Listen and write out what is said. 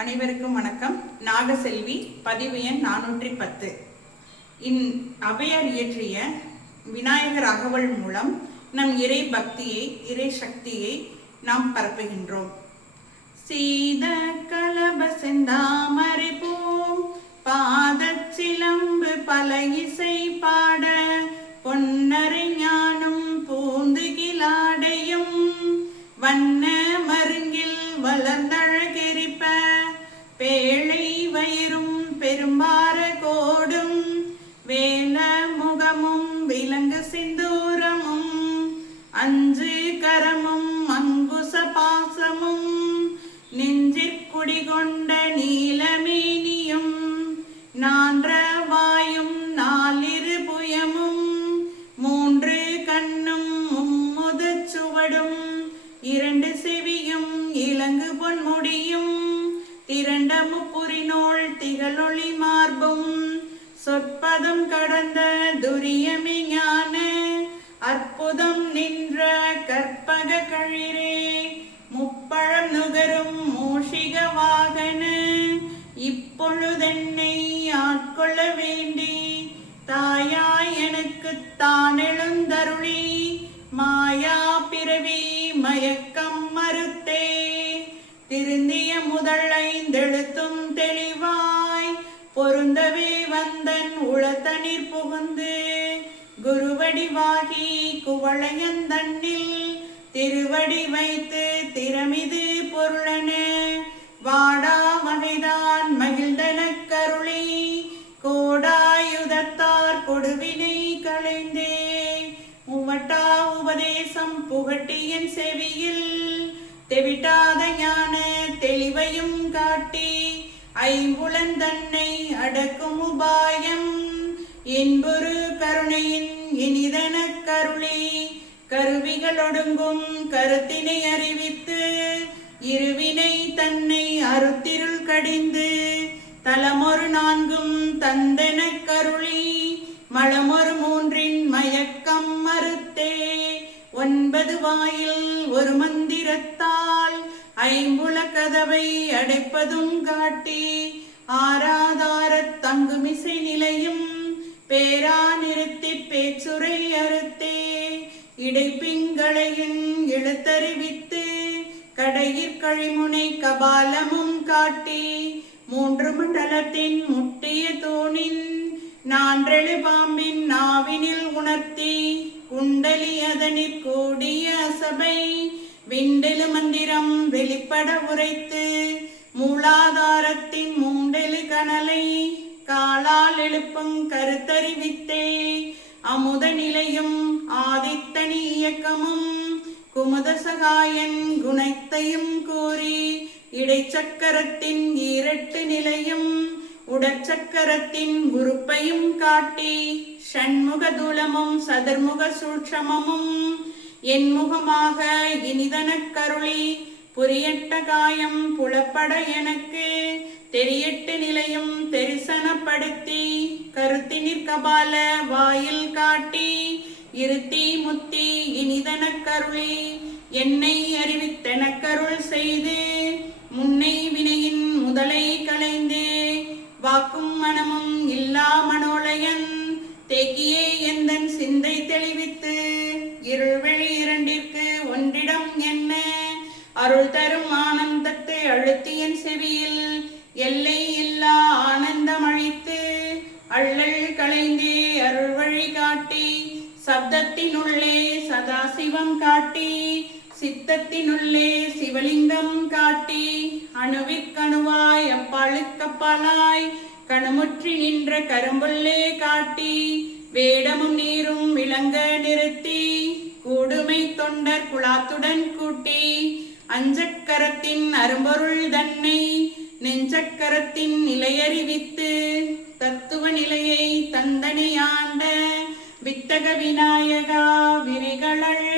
அனைவருக்கும் வணக்கம். நாகசெல்வி பதிவு எண் நானூற்றி பத்து. இன் அவையார் இயற்றிய விநாயகர் அகவல் மூலம் நம் இறை பக்தியை இறை சக்தியை நாம் பரப்புகின்றோம். சீத கலப செந்தாமரை பூம் பாத சிலம்பு பல இசை விலங்கு சிந்தூரமும் அஞ்சு கரமும் மங்குச பாசமும் நெஞ்சிற்குடி கொண்ட நீலமேனியும் நான்ற வாயும் நாலிரு புயமும் மூன்று கண்ணும் மும்முத சுவடும் இரண்டு செவியும் இலங்கு பொன்முடியும் திரண்ட முப்ப சொற்பதம் கடந்த துரியமிஞான அற்புதம் நின்ற கற்பக கழிரே முப்பழம் நுகரும் மூஷிக வாகன இப்பொழுதென்னை ஆட்கொள்ள வேண்டி தாயாய் எனக்கு தானெழுந்தருளி மாயா பிறவி மயக்க திருவடிவாகி குவளையந்தண்ணில் திருவடி வைத்து திறமிது பொருளன. வாடா வகைதான் மகிழ்ந்தன கருளி கோடாயுதத்தார் கொடுவினை களைந்தே. உமட்டா உபதேசம் புகட்டியின் செவியில் தெவிட்டாத ஞான தெளிவையும் காட்டி ஐம்புலன் தன்னை அடக்கும் உபாயம் என்பொரு தொடங்கும் கருத்தினை அறிவித்து இருவினை தன்னை அறுத்திருள் கடிந்து தலமொரு நான்கும் தந்தென கருளி மலமொரு மூன்றின் மயக்கம் மறுத்தே. ஒன்பது வாயில் ஒரு மந்திரத்தால் ஐம்புல கதவை அடைப்பதும் காட்டி ஆராதாரத் தங்குமிசை நிலையும் பேரா நிறுத்தி பேச்சுரை அறுத்தே. இடைப்பிங்களையின் எழுத்தறிவித்து கடையிற் கழிமுனை கபாலமும் காட்டி மூன்று மண்டலத்தின் முட்டிய தூணின் நான்றெழு பாம்பின் நாவினில் உணர்த்தி குண்டலி அதனிற் கூடிய அசபை விண்டெழு மந்திரம் வெளிப்பட உரைத்து மூலாதாரத்தின் மூண்டெழு கனலை காலால் எழுப்பும் கருத்தறிவித்தே அமுத நிலையும் ஆதித்தனி இயக்கமும் குமுதசகாயன் குணத்தையும் கூறி இடைச்சக்கரத்தின் ஈரட்டு நிலையும் உடற்சக்கரத்தின் உறுப்பையும் காட்டி ஷண்முக தூலமும் சதுர்முக சூட்சமமும் என்முகமாக இனிதனக் கருளி புரியட்ட காயம் புலப்பட எனக்கு தெரியட்டு நிலையும் தெரிசனப்படுத்தி கருத்தினிற்கபால வாயில் காட்டி இருத்தி முத்தி இனிதன கருளி என்னை அறிவித்தனக்கருள் செய்து. முன்னை வினையின் முதலை களைந்து வாக்கும் மனமும் இல்லா மனோலயன். தேக்கியே எந்தன் சிந்தை தெளிவித்து இருள்வழி இரண்டிற்கு ஒன்றிடம் என்ன? அருள் தரும் ஆனந்தத்தை அழுத்தியன் செவியில் எல்லை சப்தத்தினுள்ளே சதாசிவம் காட்டி சித்தத்தினுள்ளே சிவலிங்கம் காட்டி அணுவிற்கணுவாய் அப்பாளுக்கப்பாலாய் கணுமுற்றி நின்ற கரும்புள்ளே காட்டி வேடமும் நீரும் விளங்க நிறுத்தி கூடுமை தொண்டர் குழாத்துடன் கூட்டி அஞ்சக்கரத்தின் அரும்பொருள் தன்னை நெஞ்சக்கரத்தின் நிலையறிவித்து தத்துவ நிலையை விநாயகா விரிகளள்